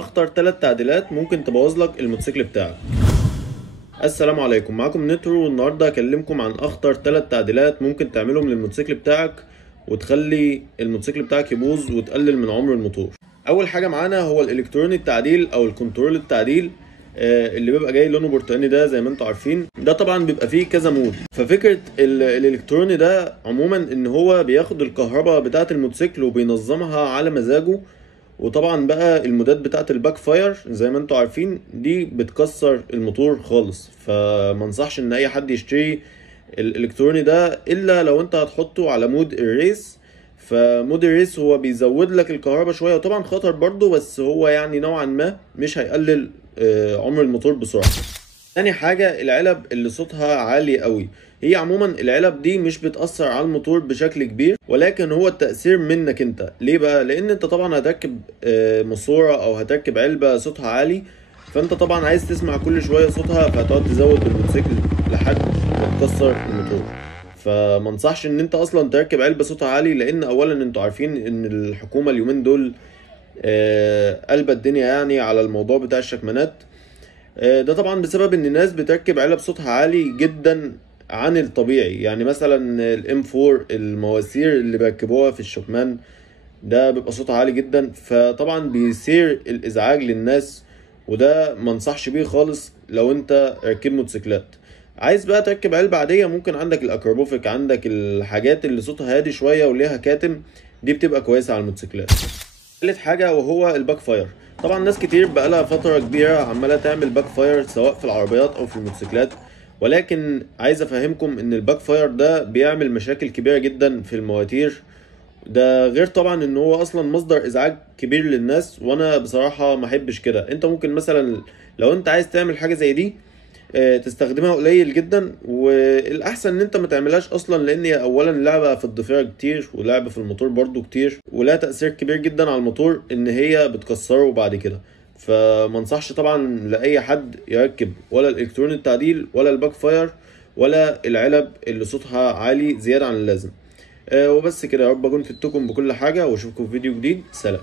اخطر 3 تعديلات ممكن تبوظ لك الموتوسيكل بتاعك. السلام عليكم، معاكم نترو، والنهارده هكلمكم عن اخطر 3 تعديلات ممكن تعملهم للموتوسيكل بتاعك وتخلي الموتوسيكل بتاعك يبوظ وتقلل من عمر الموتور. اول حاجه معانا هو الالكتروني التعديل او الكنترول التعديل، اللي بيبقى جاي لونه برتقاني ده زي ما انتم عارفين. ده طبعا بيبقى فيه كذا مود. ففكره الالكتروني ده عموما ان هو بياخد الكهرباء بتاعه الموتوسيكل وبينظمها على مزاجه. وطبعا بقى المودات بتاعت الباك فاير زي ما انتوا عارفين دي بتكسر الموتور خالص، فمنصحش ان اي حد يشتري الالكتروني ده الا لو انت هتحطه على مود الريس. فمود الريس هو بيزود لك الكهرباء شويه، وطبعا خطر برضه، بس هو يعني نوعا ما مش هيقلل عمر الموتور بسرعه. تاني حاجة العلب اللي صوتها عالي قوي. هي عموما العلب دي مش بتأثر على الموتور بشكل كبير، ولكن هو التأثير منك انت. ليه بقى؟ لان انت طبعا هتركب ماسورة او هتركب علبة صوتها عالي، فانت طبعا عايز تسمع كل شوية صوتها، فهتقعد تزود بالموتوسيكل لحد ما تكسر الموتور. فمنصحش ان انت اصلا تركب علبة صوتها عالي، لان اولا انتوا عارفين ان الحكومة اليومين دول قلبت الدنيا يعني على الموضوع بتاع الشكمانات. ده طبعا بسبب ان الناس بتركب علب صوتها عالي جدا عن الطبيعي. يعني مثلا الام 4 المواسير اللي بيركبوها في الشكمان ده بيبقى صوتها عالي جدا، فطبعا بيثير الازعاج للناس، وده منصحش بيه خالص لو انت راكب موتوسيكلات. عايز بقى تركب علبة عادية، ممكن عندك الاكربوفيك، عندك الحاجات اللي صوتها هادي شوية وليها كاتم، دي بتبقى كويسة على الموتوسيكلات. تالت حاجة وهو الباك فاير. طبعا ناس كتير بقالها فترة كبيرة عمالة تعمل باك فاير سواء في العربيات او في الموتوسيكلات، ولكن عايز افهمكم ان الباك فاير ده بيعمل مشاكل كبيرة جدا في المواتير. ده غير طبعا ان هو اصلا مصدر ازعاج كبير للناس، وانا بصراحة ما احبش كده. انت ممكن مثلا لو انت عايز تعمل حاجة زي دي تستخدمها قليل جدا، والاحسن ان انت ما تعملهاش اصلا، لان هي اولا لعبه في الضفيره كتير ولعبه في الموتور برضو كتير، ولها تاثير كبير جدا على الموتور ان هي بتكسره بعد كده. فمنصحش طبعا لاي حد يركب ولا الالكترون التعديل ولا الباك فاير ولا العلب اللي صوتها عالي زياده عن اللازم. وبس كده، يا رب اكون فدتكم بكل حاجه، واشوفكم في فيديو جديد. سلام.